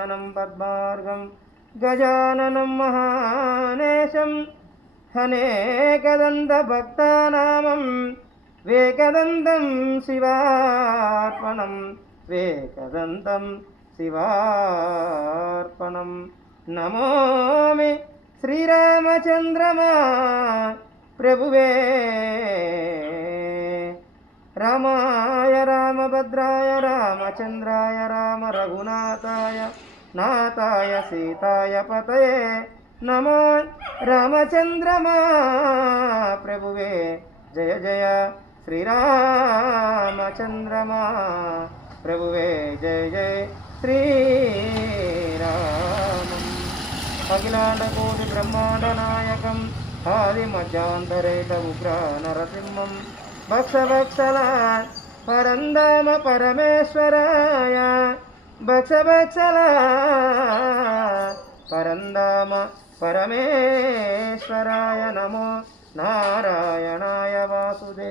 वाहनं पद्मार्गं गजाननं महानेशं अनेकदन्तभक्तानां वेकदन्तं शिवार्पणं वेकदन्तं शिवार्पणं नमोमि श्रीरामचन्द्रमा प्रभुवे रामाय रामभद्राय रामचन्द्राय राम रघुनाथाय नाथाय सीताय पतये नमो रामचन्द्रमा प्रभुवे जय जय श्रीरामचन्द्रमा प्रभुवे जय जय श्रीरामम् अखिलाण्डकोटि ब्रह्माण्डनायकं आदिमध्यान्तरेत उग्र नरसिंहं भक्षवत्सला परन्दाम परमेश्वराय भक्षवत्सला परन्दाम परमेश्वराय नमो नारायणाय वासुदेव।